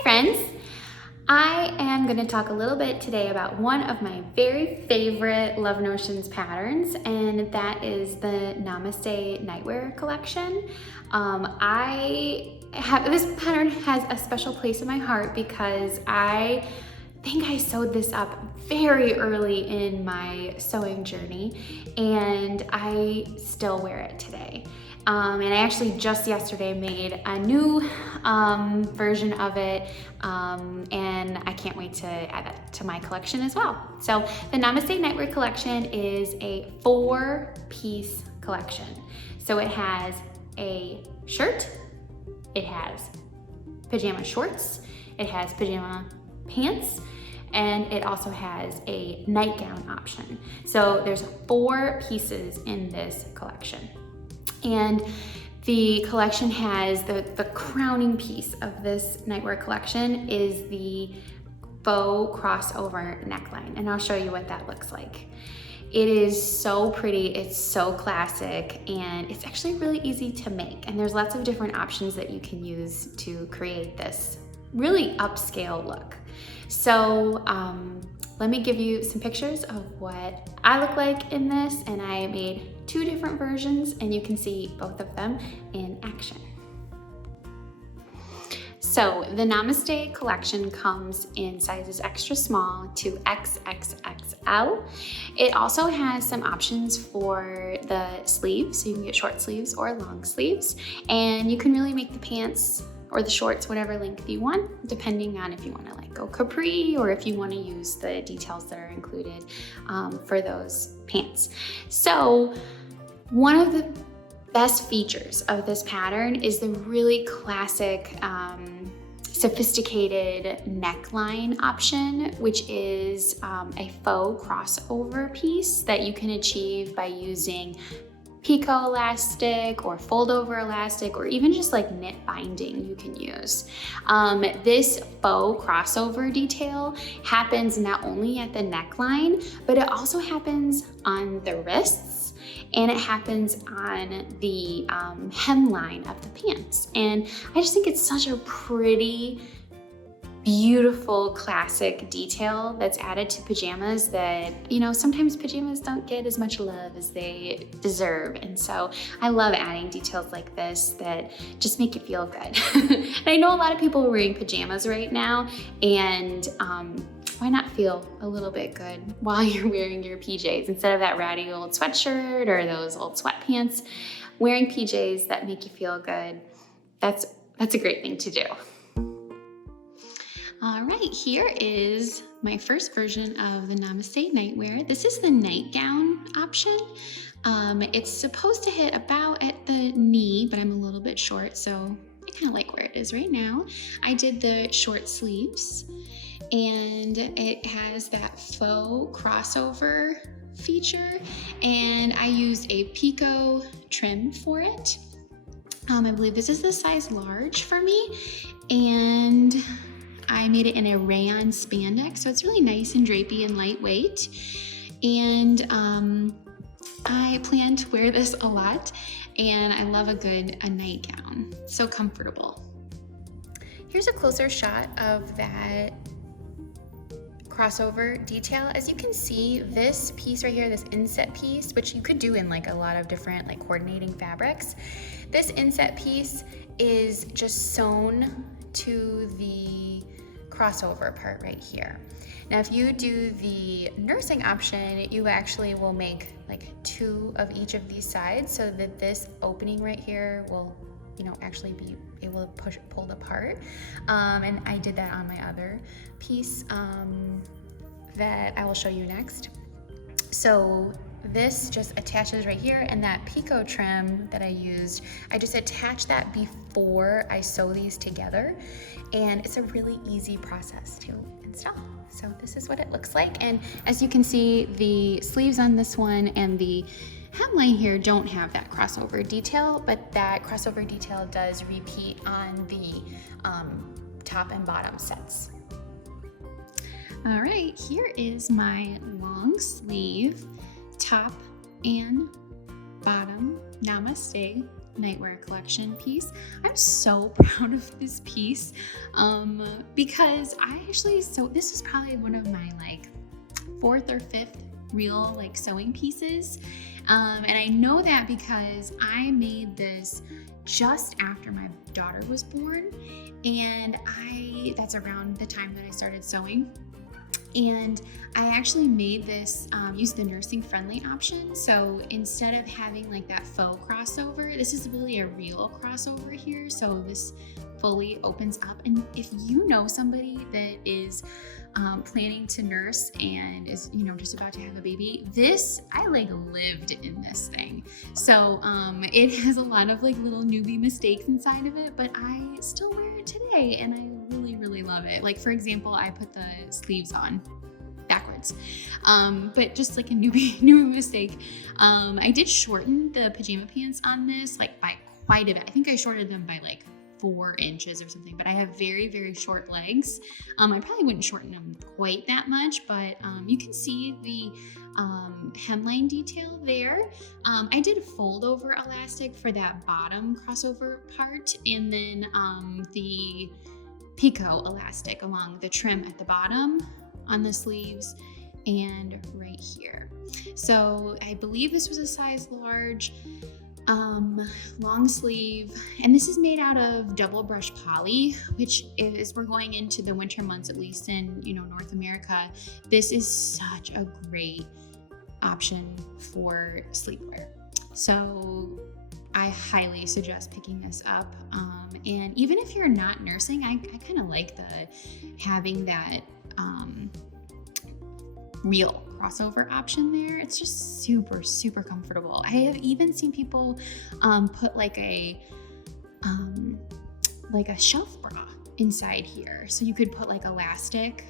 Hi friends! I am going to talk a little bit today about one of my very favorite Love Notions patterns, and that is the Namaste Nightwear Collection. This pattern has a special place in my heart because I think I sewed this up very early in my sewing journey, and I still wear it today. And I actually just yesterday made a new version of it, and I can't wait to add that to my collection as well. So the Namaste Nightwear Collection is a 4-piece collection. So it has a shirt, it has pajama shorts, it has pajama pants, and it also has a nightgown option. So there's 4 pieces in this collection. And the collection has the crowning piece of this nightwear collection is the faux crossover neckline, and I'll show you what that looks like. It is so pretty, it's so classic, and it's actually really easy to make, and there's lots of different options that you can use to create this really upscale look. So let me give you some pictures of what I look like in this, and I made 2 different versions, and you can see both of them in action. So the Namaste collection comes in sizes extra small to XS-XXXL. It also has some options for the sleeves, so you can get short sleeves or long sleeves, and you can really make the pants or the shorts whatever length you want, depending on if you want to like go capri or if you want to use the details that are included for those pants. So one of the best features of this pattern is the really classic sophisticated neckline option, which is a faux crossover piece that you can achieve by using picot elastic or fold over elastic, or even just like knit binding you can use. This faux crossover detail happens not only at the neckline, but it also happens on the wrists, and it happens on the hemline of the pants. And I just think it's such a pretty, beautiful, classic detail that's added to pajamas that, you know, sometimes pajamas don't get as much love as they deserve. And so I love adding details like this that just make you feel good. And I know a lot of people are wearing pajamas right now, and why not feel a little bit good while you're wearing your PJs instead of that ratty old sweatshirt or those old sweatpants? Wearing PJs that make you feel good, that's a great thing to do. All right, here is my first version of the Namaste Nightwear. This is the nightgown option. It's supposed to hit about at the knee, but I'm a little bit short, so I kind of like where it is right now. I did the short sleeves, and it has that faux crossover feature, and I used a picot trim for it. I believe this is the size large for me, and I made it in a rayon spandex, so it's really nice and drapey and lightweight. And I plan to wear this a lot, and I love a nightgown. So comfortable. Here's a closer shot of that crossover detail. As you can see, this piece right here, this inset piece, which you could do in like a lot of different like coordinating fabrics, this inset piece is just sewn to the crossover part right here. Now, if you do the nursing option, you actually will make like 2 of each of these sides, so that this opening right here will, you know, actually be able to pull apart. And I did that on my other piece that I will show you next. So this just attaches right here, and that picot trim that I used, I just attached that before I sew these together, and it's a really easy process to install. So this is what it looks like, and as you can see, the sleeves on this one and the hemline here don't have that crossover detail, but that crossover detail does repeat on the top and bottom sets. All right, here is my long sleeve top and bottom Namaste Nightwear Collection piece. I'm so proud of this piece because this is probably one of my like 4th or 5th real like sewing pieces. And I know that because I made this just after my daughter was born, and that's around the time that I started sewing. And I actually made this, use the nursing friendly option. So instead of having like that faux crossover, this is really a real crossover here. So this fully opens up. And if you know somebody that is planning to nurse and is, just about to have a baby, I like lived in this thing. So it has a lot of like little newbie mistakes inside of it, but I still wear it today and I really, really love it. Like for example, I put the sleeves on backwards, but just like a newbie mistake. I did shorten the pajama pants on this like by quite a bit. I think I shortened them by like 4 inches or something, but I have very, very short legs. I probably wouldn't shorten them quite that much, but you can see the hemline detail there. I did a fold over elastic for that bottom crossover part, and then the picot elastic along the trim at the bottom on the sleeves and right here. So I believe this was a size large. Long sleeve, and this is made out of double brush poly, which is, we're going into the winter months, at least in North America, this is such a great option for sleepwear. So I highly suggest picking this up. And even if you're not nursing, I kind of like having that real crossover option there. It's just super, super comfortable. I have even seen people put like a shelf bra inside here. So you could put like elastic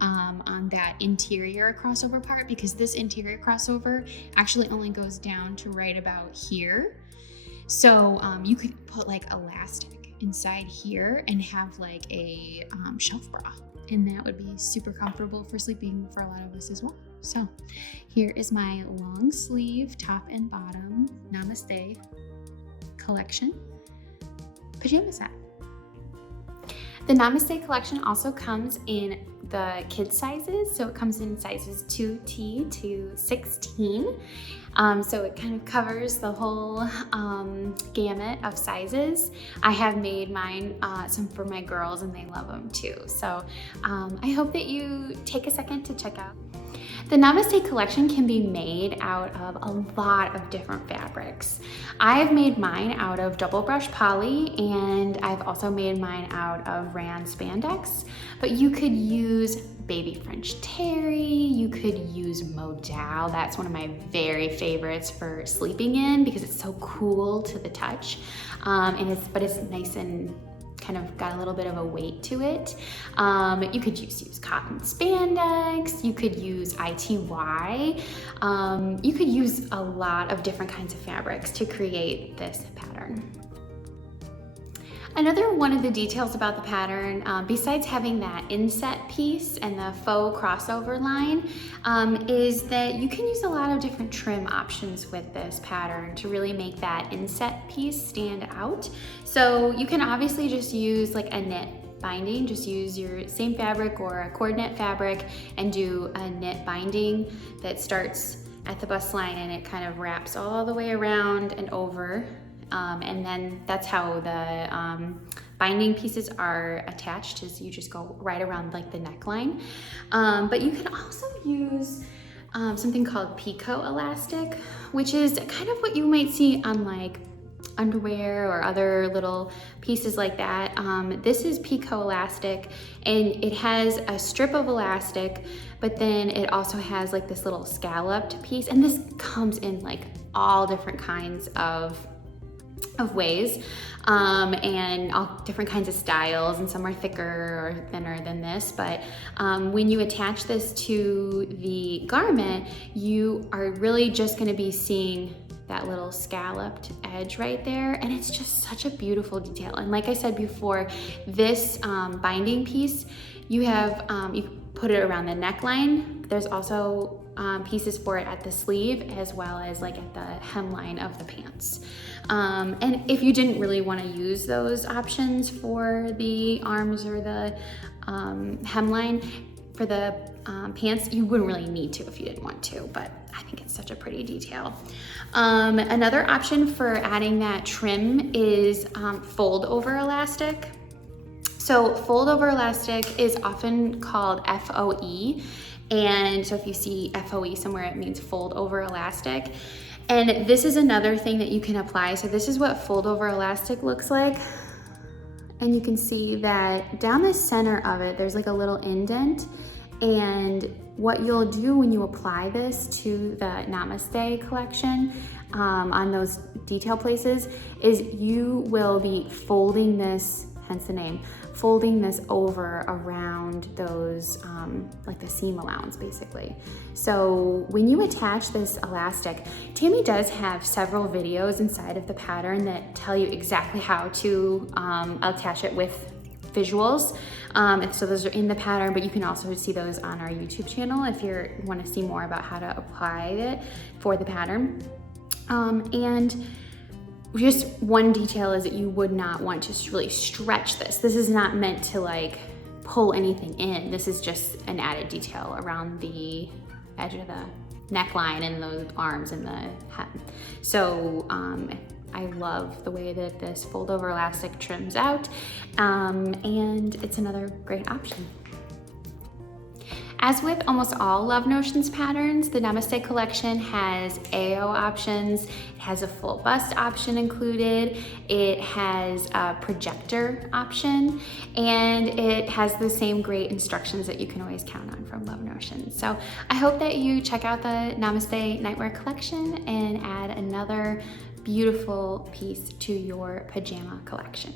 on that interior crossover part, because this interior crossover actually only goes down to right about here. So you could put like elastic inside here and have like a shelf bra. And that would be super comfortable for sleeping for a lot of us as well. So here is my long sleeve top and bottom Namaste Collection pajama set. The Namaste Collection also comes in the kid sizes. So it comes in sizes 2T to 16. So it kind of covers the whole gamut of sizes. I have made mine some for my girls, and they love them too. So I hope that you take a second to check out. The Namaste Collection can be made out of a lot of different fabrics. I've made mine out of double brush poly, and I've also made mine out of rayon spandex, but you could use baby French terry, you could use modal. That's one of my very favorites for sleeping in because it's so cool to the touch, but it's nice and kind of got a little bit of a weight to it. You could use cotton spandex, you could use ITY, you could use a lot of different kinds of fabrics to create this pattern. Another one of the details about the pattern, besides having that inset piece and the faux crossover line, is that you can use a lot of different trim options with this pattern to really make that inset piece stand out. So you can obviously just use like a knit binding, just use your same fabric or a cord knit fabric and do a knit binding that starts at the bust line and it kind of wraps all the way around and over. And then that's how the binding pieces are attached, is you just go right around like the neckline. But you can also use something called picot elastic, which is kind of what you might see on like underwear or other little pieces like that. This is picot elastic, and it has a strip of elastic, but then it also has like this little scalloped piece, and this comes in like all different kinds of ways, and all different kinds of styles, and some are thicker or thinner than this, but when you attach this to the garment, you are really just going to be seeing that little scalloped edge right there, and it's just such a beautiful detail. And like I said before, this binding piece, you have you put it around the neckline. There's also pieces for it at the sleeve as well as like at the hemline of the pants. And if you didn't really want to use those options for the arms or the hemline for the pants, you wouldn't really need to if you didn't want to, but I think it's such a pretty detail. Another option for adding that trim is fold over elastic. So fold over elastic is often called FOE. And so if you see FOE somewhere, it means fold over elastic. And this is another thing that you can apply. So this is what fold over elastic looks like. And you can see that down the center of it, there's like a little indent. And what you'll do when you apply this to the Namaste collection on those detail places is you will be folding this, hence the name, folding this over around those, like the seam allowance basically. So when you attach this elastic, Tammy does have several videos inside of the pattern that tell you exactly how to attach it with visuals. And so those are in the pattern, but you can also see those on our YouTube channel if you want to see more about how to apply it for the pattern. And just one detail is that you would not want to really stretch this. This is not meant to like pull anything in. This is just an added detail around the edge of the neckline and the arms and the hem. So I love the way that this fold over elastic trims out, and it's another great option. As with almost all Love Notions patterns, the Namaste collection has AO options. It has a full bust option included. It has a projector option, and it has the same great instructions that you can always count on from Love Notions. So I hope that you check out the Namaste Nightwear Collection and add another beautiful piece to your pajama collection.